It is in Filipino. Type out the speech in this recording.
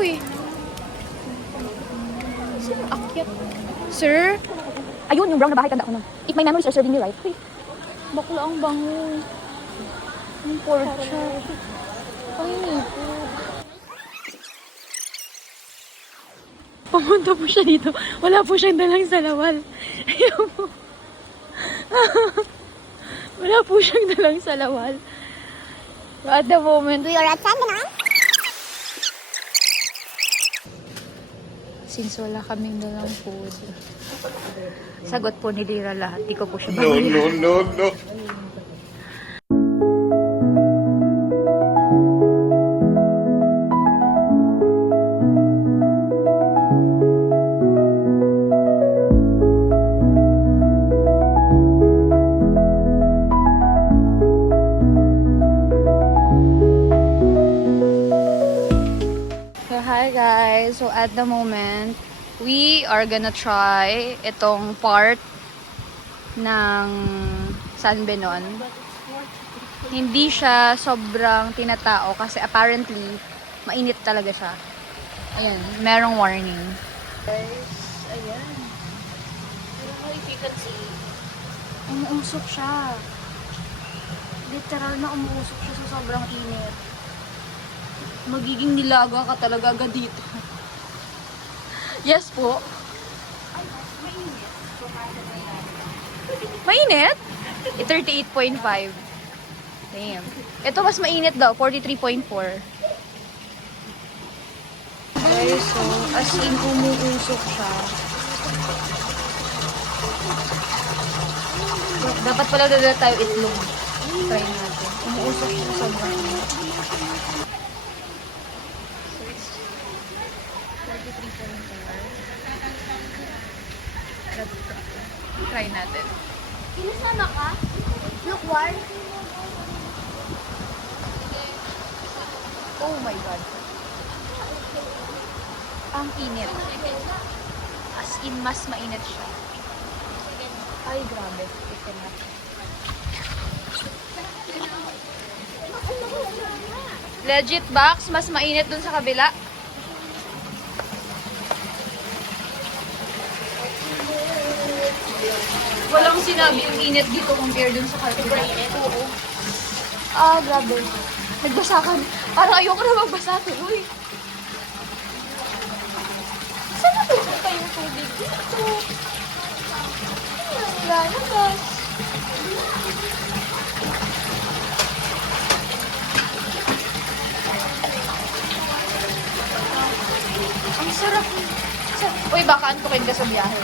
daw eh. Sino akyat? Sir? Ayun, yung brown na bahay, tanda ko na. If my memories are serving me right. Uy, Bakla ang bango. Ang pork chop. Ay, nipo. Pumunta po siya dito. Wala po siyang dalang salawal. Ayaw po. Wala po siyang dalang salawal. So at the moment, we are at San Bernardo. Since wala kaming dalang food. Sagot po ni Lira lahat. Di ko po siya babayaran. No. So, hi guys. So, at the moment, we are gonna try itong part ng San Benon. Hindi siya sobrang tinatao kasi apparently, mainit talaga siya. Ayan, merong warning. Guys, ayan. I don't know if you can see. Umuusok siya. Literal na umuusok siya sa sobrang init. Magiging nilaga ka talaga agad dito. Yes po. Mainit? 38.5. Damn. Ito mas mainit daw, 43.4. Guys, so as in umuusok siya. Dapat pala dala tayo itlog. Try natin. Umuusok siya sa sobrang init. So it's 43.4. Try natin. Sinasama ka? Lukwar? Oh my God. Ang init. As in, mas mainit siya. Ay, grabe. Ito na. Legit box, mas mainit dun sa kabila. Walang sinabi yung init dito compare dun sa kabila. Oo. Ah, grabe. Nagbasa ka. Parang ayoko na magbasa tuloy. Saan natutunta yung tubig dito? Wala na, guys. Ang sarap. Uy, baka antukin ka sa biyahe.